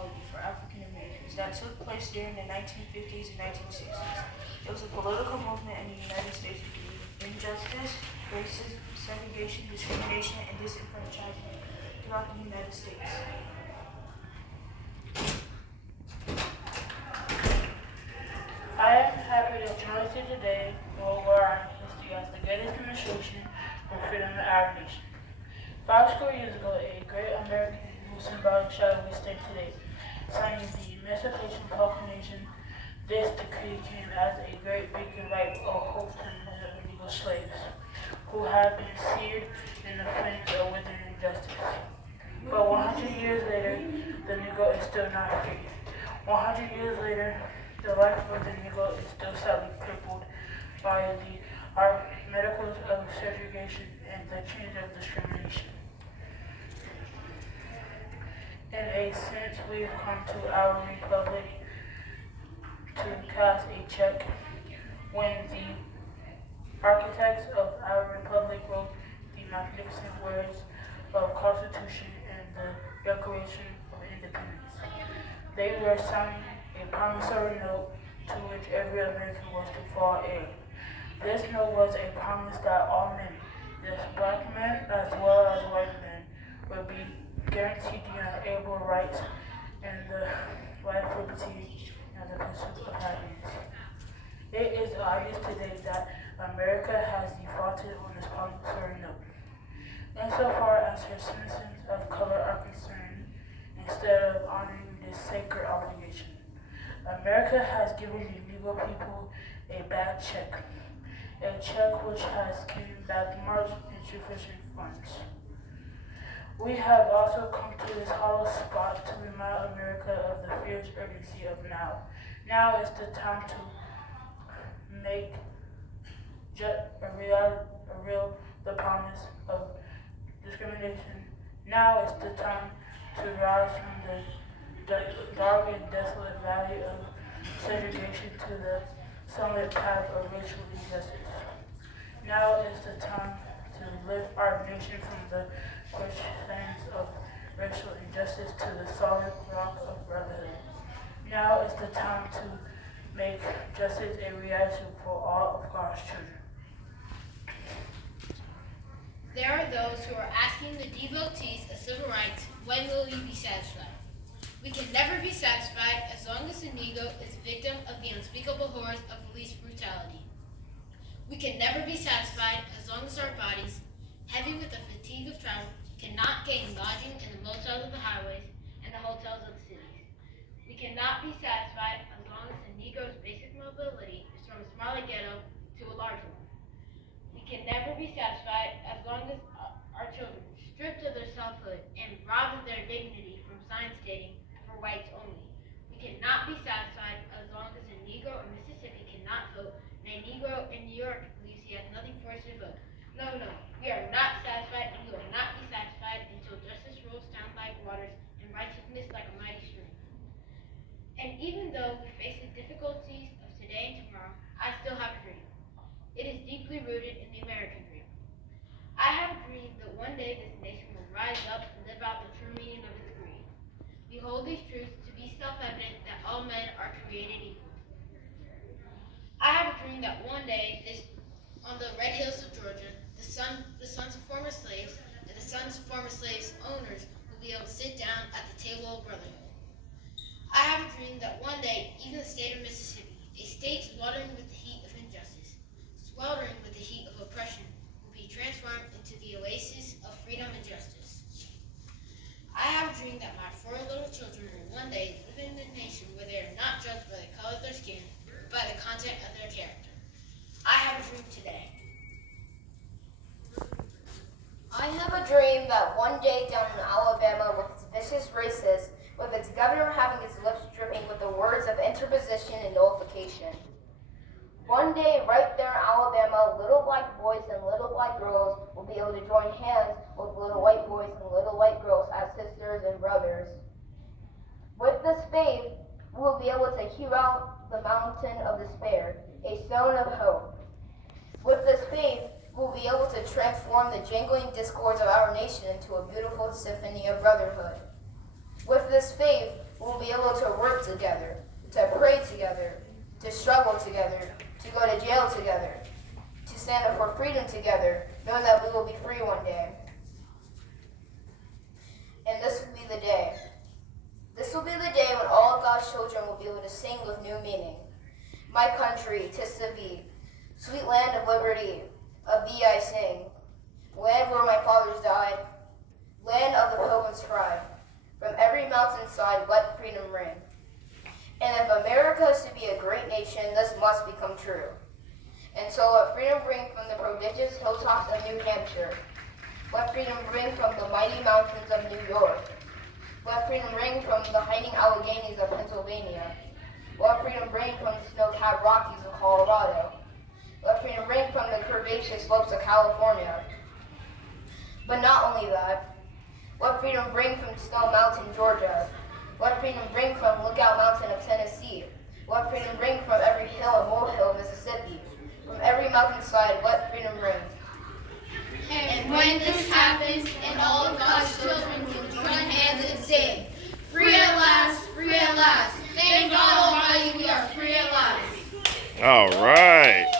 equality for African Americans that took place during the 1950s and 1960s. It was a political movement in the United States to deal with injustice, racism, segregation, discrimination, and disenfranchisement throughout the United States. I am happy to join you today to go over our history as the greatest demonstration for freedom in our nation. 5 score years ago, a great American whose symbolic shadow we stand today, signing the Emancipation Proclamation. This decree came as a great beacon light of hope to the illegal slaves who had been seared in the flames of withering injustice. But 100 years later, the Negro is still not free. 100 years later, the life of the Negro is still sadly crippled by the medicals of segregation and the change of discrimination. In a sense, we've come to our republic to cast a check. When the architects of our republic wrote the magnificent words of Constitution and the Declaration of Independence, they were signing a promissory note to which every American was to fall heir. This note was a promise that all men, yes, black men as well as white men, would be guaranteed the unalienable rights and the life, liberty, and the pursuit of happiness. It is obvious today that America has defaulted on this promissory note. Insofar as her citizens of color are concerned, instead of honoring this sacred obligation, America has given the Negro people a bad check, a check which has given back much insufficient funds. We have also come to this hollow spot to remind America of the fierce urgency of now. Now is the time to make real the promise of discrimination. Now is the time to rise from the dark and desolate valley of segregation to the sunlit path of racial injustice. Now is the time to lift our nation from the quicksands of racial injustice to the solid rock of brotherhood. Now is the time to make justice a reality for all of God's children. There are those who are asking the devotees of civil rights, when will you be satisfied? We can never be satisfied as long as the Negro is a victim of the unspeakable horrors of police brutality. We can never be satisfied as long as our bodies, heavy with the fatigue of travel, cannot gain lodging in the motels of the highways and the hotels of the cities. We cannot be satisfied as long as the Negro's basic mobility is from a smaller ghetto to a larger one. We can never be satisfied as long as our children, stripped of their selfhood and robbed of their dignity from signs stating for whites only. We cannot be satisfied as long as a Negro in Mississippi cannot vote and a Negro in New York believes he has nothing for us to vote. No, we are not satisfied, and we will not be satisfied until justice rolls down like waters and righteousness like a mighty stream. And even though we face the difficulties of today and tomorrow, I still have a dream. It is deeply rooted in the American dream. I have a dream that one day this nation will rise up and live out the true meaning of its creed. We hold these truths to be self-evident that all men are created equal. I have a dream that one day on the red hills of Georgia, the sons of former slaves and the sons of former slaves' owners will be able to sit down at the table of brotherhood. I have a dream that one day, even the state of Mississippi, a state sweltering with the heat of injustice, sweltering with the heat of oppression, will be transformed into the oasis of freedom and justice. I have a dream that my 4 little children will one day live in a nation where they are not judged by the color of their skin, but by the content of their character. I have a dream today. I have a dream that one day down in Alabama, with its vicious racists, with its governor having his lips dripping with the words of interposition and nullification. One day, right there in Alabama, little black boys and little black girls will be able to join hands with little white boys and little white girls as sisters and brothers. With this faith, we will be able to hew out the mountain of despair, a stone of hope. With this faith, we'll be able to transform the jangling discords of our nation into a beautiful symphony of brotherhood. With this faith, We'll be able to work together, to pray together, to struggle together, to go to jail together, to stand up for freedom together, knowing that we will be free one day. And this will be the day. This will be the day when all of God's children will be able to sing with new meaning. My country, 'tis to thee, sweet land of liberty, of thee I sing. Land where my fathers died, land of the pilgrim's pride. From every mountainside, let freedom ring. And if America is to be a great nation, this must become true. And so let freedom bring from the prodigious hilltops of New Hampshire. Let freedom bring from the mighty mountains of New York. Let freedom ring from the hiding Alleghenies of Pennsylvania. Let freedom bring from the snow-capped Rockies of Colorado. Let freedom ring from the curvaceous slopes of California. But not only that, let freedom bring from Snow Mountain, Georgia. Let freedom bring from Lookout Mountain of Tennessee. Let freedom bring from every hill and molehill of Mississippi. From every mountainside, let freedom ring. And when this happens, and all of God's children can join hands and sing, free at last, free at last. Thank God Almighty, we are free at last. All right.